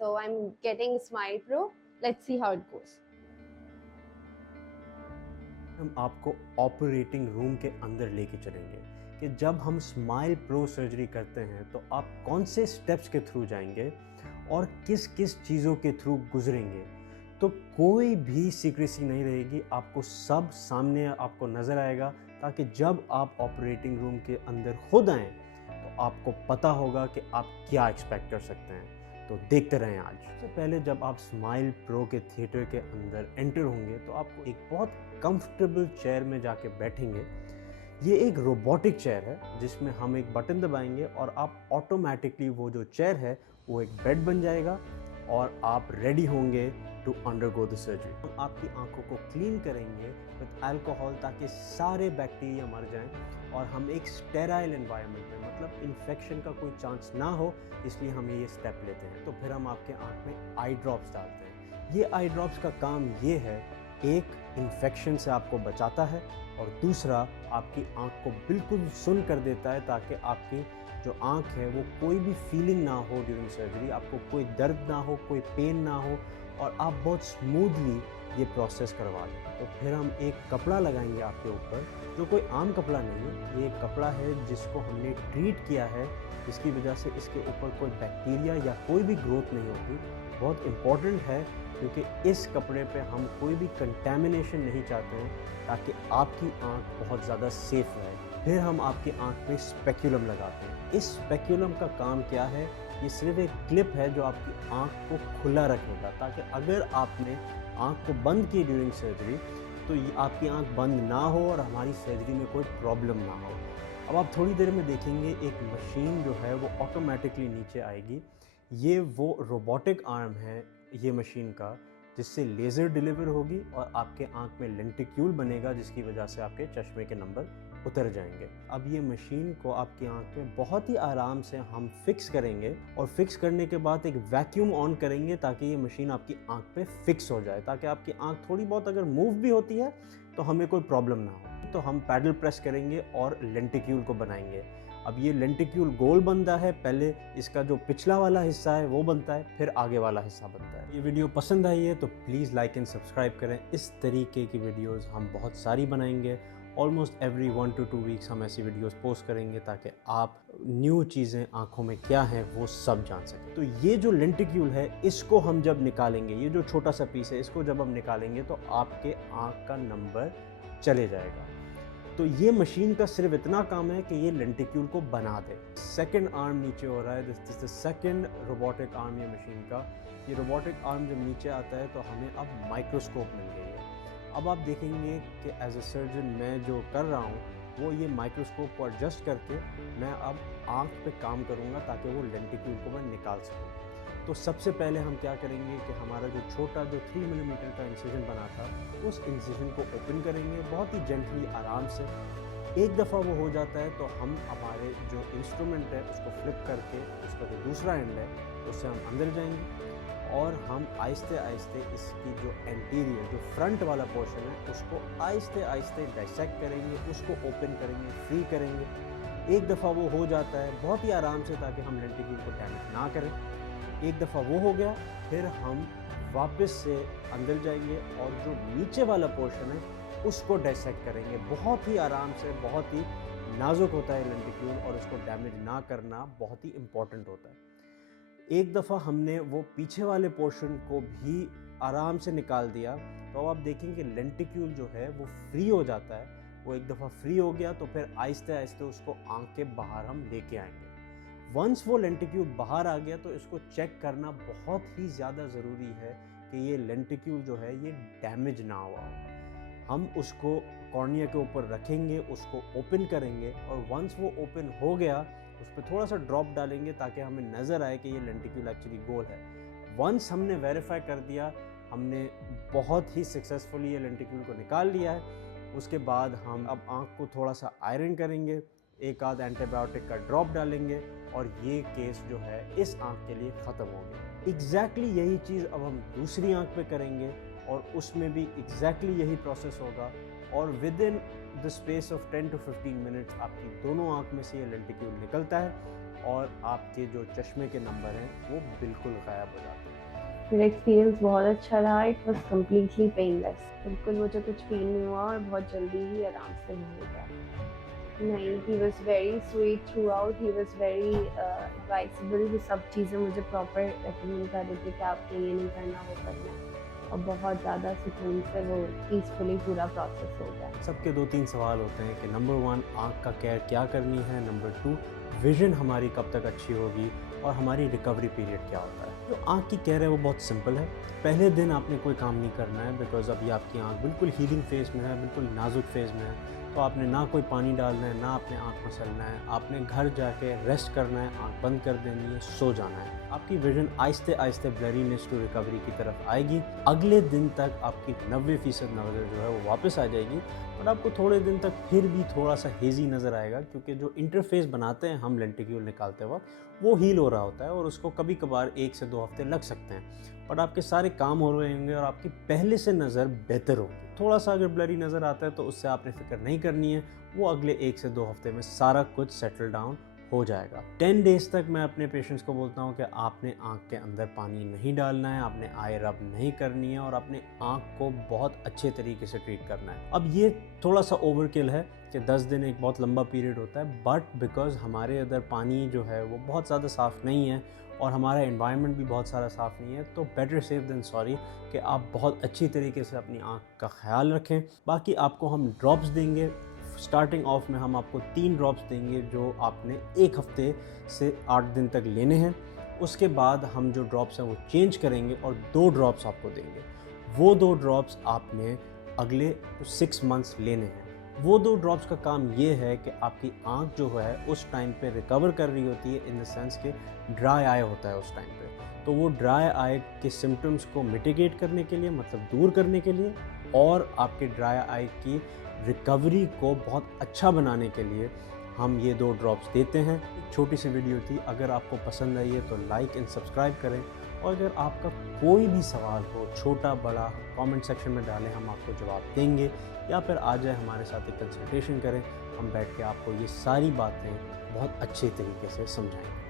So I'm getting Smile Pro. Let's see how it goes. हम आपको operating room के अंदर लेके चलेंगे कि जब हम स्माइल प्रो सर्जरी करते हैं तो आप कौन से स्टेप्स के थ्रू जाएंगे और किस किस चीज़ों के थ्रू गुजरेंगे। तो कोई भी सीक्रेसी नहीं रहेगी, आपको सब सामने आपको नज़र आएगा, ताकि जब आप ऑपरेटिंग रूम के अंदर खुद आएँ तो आपको पता होगा कि आप क्या एक्सपेक्ट कर सकते हैं। तो देखते रहें। आज सबसे पहले जब आप स्माइल प्रो के थिएटर के अंदर एंटर होंगे तो आपको एक बहुत कंफर्टेबल चेयर में जाके बैठेंगे। ये एक रोबोटिक चेयर है जिसमें हम एक बटन दबाएंगे और आप ऑटोमेटिकली वो जो चेयर है वो एक बेड बन जाएगा और आप रेडी होंगे टू अंडरगो द सर्जरी। हम आपकी आंखों को क्लीन करेंगे विद अल्कोहल ताकि सारे बैक्टीरिया मर जाएं और हम एक स्टेराइल एनवायरनमेंट में, मतलब इन्फेक्शन का कोई चांस ना हो, इसलिए हम ये स्टेप लेते हैं। तो फिर हम आपके आंख में आई ड्रॉप्स डालते हैं। ये आई ड्रॉप्स का काम ये है, एक इन्फेक्शन से आपको बचाता है और दूसरा आपकी आंख को बिल्कुल सुन्न कर देता है ताकि आपकी जो आंख है वो कोई भी फीलिंग ना हो ड्यूरिंग सर्जरी, आपको कोई दर्द ना हो, कोई पेन ना हो और आप बहुत स्मूथली ये प्रोसेस करवा लें। तो फिर हम एक कपड़ा लगाएंगे आपके ऊपर, जो कोई आम कपड़ा नहीं है, ये एक कपड़ा है जिसको हमने ट्रीट किया है, जिसकी वजह से इसके ऊपर कोई बैक्टीरिया या कोई भी ग्रोथ नहीं होती। बहुत इम्पॉर्टेंट है क्योंकि इस कपड़े पे हम कोई भी कंटेमिनेशन नहीं चाहते हैं ताकि आपकी आंख बहुत ज़्यादा सेफ रहे। फिर हम आपकी आंख पे स्पेक्यूलम लगाते हैं। इस स्पेक्यूलम का काम क्या है? ये सिर्फ एक क्लिप है जो आपकी आंख को खुला रखेगा ताकि अगर आपने आंख को बंद की ड्यूरिंग सर्जरी तो आपकी आंख बंद ना हो और हमारी सर्जरी में कोई प्रॉब्लम ना हो। अब आप थोड़ी देर में देखेंगे एक मशीन जो है वो ऑटोमेटिकली नीचे आएगी। ये वो रोबोटिक आर्म है ये मशीन का, जिससे लेज़र डिलीवर होगी और आपके आंख में लेंटिक्यूल बनेगा, जिसकी वजह से आपके चश्मे के नंबर उतर जाएंगे। अब ये मशीन को आपकी आंख में बहुत ही आराम से हम फिक्स करेंगे और फिक्स करने के बाद एक वैक्यूम ऑन करेंगे ताकि ये मशीन आपकी आंख पे फिक्स हो जाए, ताकि आपकी आंख थोड़ी बहुत अगर मूव भी होती है तो हमें कोई प्रॉब्लम ना हो। तो हम पैडल प्रेस करेंगे और लेंटिक्यूल को बनाएंगे। अब ये लेंटिक्यूल गोल बनता है, पहले इसका जो पिछला वाला हिस्सा है वो बनता है, फिर आगे वाला हिस्सा बनता है। ये वीडियो पसंद आई है तो प्लीज़ लाइक एंड सब्सक्राइब करें। इस तरीके की वीडियोस हम बहुत सारी बनाएंगे। ऑलमोस्ट एवरी 1 to 2 वीक्स हम ऐसी वीडियोस पोस्ट करेंगे ताकि आप न्यू चीज़ें आंखों में क्या हैं वो सब जान सकें। तो ये जो लेंटिक्यूल है इसको हम जब निकालेंगे, ये जो छोटा सा पीस है इसको जब हम निकालेंगे तो आपके आंख का नंबर चले जाएगा। तो ये मशीन का सिर्फ इतना काम है कि ये लेंटिक्यूल को बना दे। सेकंड आर्म नीचे हो रहा है, this is the second robotic arm ये मशीन का। ये रोबोटिक आर्म जब नीचे आता है तो हमें अब माइक्रोस्कोप मिल गई है। अब आप देखेंगे कि एज ए सर्जन मैं जो कर रहा हूँ वो ये माइक्रोस्कोप को एडजस्ट करके मैं अब आँख पे काम करूँगा ताकि वो लेंटिक्यूल को मैं निकाल सकूँ। तो सबसे पहले हम क्या करेंगे कि हमारा जो छोटा जो 3 मिलीमीटर का इंसिजन बना था उस इंसिजन को ओपन करेंगे बहुत ही जेंटली, आराम से। एक दफ़ा वो हो जाता है तो हम हमारे जो इंस्ट्रूमेंट है उसको फ्लिप करके उसका जो दूसरा एंड है उससे हम अंदर जाएंगे और हम आहिस्ते आहिस्ते इसकी जो एंटीरियर जो फ्रंट वाला पोर्शन है उसको आहिस्ते आहिस्ते डाइसेक्ट करेंगे, उसको ओपन करेंगे, फ्री करेंगे। एक दफ़ा वो हो जाता है बहुत ही आराम से ताकि हम लेंटिक्यूल को डैमेज ना करें। एक दफ़ा वो हो गया फिर हम वापस से अंदर जाएंगे और जो नीचे वाला पोर्शन है उसको डाइसेक्ट करेंगे बहुत ही आराम से। बहुत ही नाजुक होता है लेंटिक्यूल और इसको डैमेज ना करना बहुत ही इम्पॉर्टेंट होता है। एक दफ़ा हमने वो पीछे वाले पोर्शन को भी आराम से निकाल दिया तो अब आप देखेंगे लेंटिक्यूल जो है वो फ्री हो जाता है। वो एक दफ़ा फ्री हो गया तो फिर आहिस्ते आहिस्ते उसको आंख के बाहर हम लेके आएंगे। वंस वो लेंटिक्यूल बाहर आ गया तो इसको चेक करना बहुत ही ज़्यादा ज़रूरी है कि ये लेंटिक्यूल जो है ये डैमेज ना हुआ हो। हम उसको कॉर्निया के ऊपर रखेंगे, उसको ओपन करेंगे और वंस वो ओपन हो गया उस पर थोड़ा सा ड्रॉप डालेंगे ताकि हमें नज़र आए कि ये लेंटिक्यूल एक्चुअली गोल है। वंस हमने वेरीफाई कर दिया, हमने बहुत ही सक्सेसफुली ये लेंटिक्यूल को निकाल लिया है। उसके बाद हम अब आँख को थोड़ा सा आयरन करेंगे, एक आध एंटीबायोटिक का ड्रॉप डालेंगे और ये केस जो है इस आँख के लिए ख़त्म हो गया। एग्जैक्टली यही चीज़ अब हम दूसरी आँख पे करेंगे और उसमें भी एग्जैक्टली यही प्रोसेस होगा और with in the space of 10 to 15 minutes आपकी दोनों आँख में से ये लेंटिक्यूल निकलता है और आपके जो चश्मे के नंबर हैं वो बिल्कुल गायब हो जाते हैं। मेरा एक्सपीरियंस बहुत अच्छा रहा, इट वॉज कम्प्लीटली पेनलेस। बिल्कुल मुझे कुछ फील नहीं हुआ और बहुत जल्दी ही आराम से हो गया। नहीं, he was very sweet through out, he was very advisable. वो सब चीज़ें मुझे प्रॉपर रेकमेंड कर रहे थे कि आपने ये नहीं करना, वो करना है, और बहुत ज़्यादा सुकून से वो पीसफुली पूरा प्रोसेस हो गया। सबके 2-3 सवाल होते हैं कि नंबर 1 आँख का केयर क्या करनी है, नंबर 2 विज़न हमारी कब तक अच्छी होगी और हमारी रिकवरी पीरियड क्या होता है। जो आँख की केयर है वो बहुत सिंपल है। पहले दिन आपने कोई काम नहीं करना है बिकॉज़ अभी आपकी आँख बिल्कुल हीलिंग फेज़ में है, बिल्कुल नाजुक फेज़ में है। तो आपने ना कोई पानी डालना है, ना आपने आँख मसलना है, आपने घर जाके रेस्ट करना है, आँख बंद कर देनी है, सो जाना है। आपकी विज़न आहिस्ते-आहिस्ते ब्लरीनेस टू रिकवरी की तरफ आएगी। अगले दिन तक आपकी 90% नज़र जो है वो वापस आ जाएगी, और आपको थोड़े दिन तक फिर भी थोड़ा-सा हेज़ी नज़र आएगा क्योंकि जो इंटरफ़ेस बनाते हैं हम लेंटिक्यूल निकालते वक़्त वो हील हो रहा होता है और उसको कभी-कभार 1 से 2 हफ़्ते लग सकते हैं। बट आपके सारे काम हो रहे होंगे और आपकी पहले से नज़र बेहतर होगी। थोड़ा-सा अगर ब्लरी नज़र आता है तो उससे आपने फ़िक्र नहीं करनी है, वो अगले 1 से 2 हफ़्ते में सारा कुछ सेटल डाउन हो जाएगा। 10 डेज़ तक मैं अपने पेशेंट्स को बोलता हूँ कि आपने आँख के अंदर पानी नहीं डालना है, आपने आई रब नहीं करनी है और अपने आँख को बहुत अच्छे तरीके से ट्रीट करना है। अब ये थोड़ा-सा ओवरकिल है कि 10 दिन एक बहुत लंबा पीरियड होता है, बट बिकॉज़ हमारे अंदर पानी जो है वो बहुत ज़्यादा साफ़ नहीं है और हमारा एनवायरनमेंट भी बहुत सारा साफ़ नहीं है, तो बेटर सेफ देन सॉरी कि आप बहुत अच्छी तरीके से अपनी आँख का ख़्याल रखें। बाकी आपको हम ड्रॉप्स देंगे। स्टार्टिंग ऑफ में हम आपको 3 ड्रॉप्स देंगे जो आपने 1 हफ़्ते से 8 दिन तक लेने हैं। उसके बाद हम जो ड्रॉप्स हैं वो चेंज करेंगे और 2 ड्रॉप्स आपको देंगे। वो 2 ड्रॉप्स आपने अगले 6 मंथ्स लेने हैं। वो 2 ड्रॉप्स का काम ये है कि आपकी आँख जो है उस टाइम पे रिकवर कर रही होती है, इन द सेंस कि ड्राई आई होता है उस टाइम पे। तो वो ड्राई आई के सिम्पटम्स को मिटिगेट करने के लिए, मतलब दूर करने के लिए, और आपके ड्राई आई की रिकवरी को बहुत अच्छा बनाने के लिए हम ये 2 ड्रॉप्स देते हैं। एक छोटी सी वीडियो थी, अगर आपको पसंद आई है तो लाइक एंड सब्सक्राइब करें, और अगर आपका कोई भी सवाल हो, छोटा बड़ा, कमेंट सेक्शन में डालें, हम आपको जवाब देंगे, या फिर आ जाए हमारे साथ एक कंसल्टेशन करें, हम बैठ के आपको ये सारी बातें बहुत अच्छे तरीके से समझाएंगे।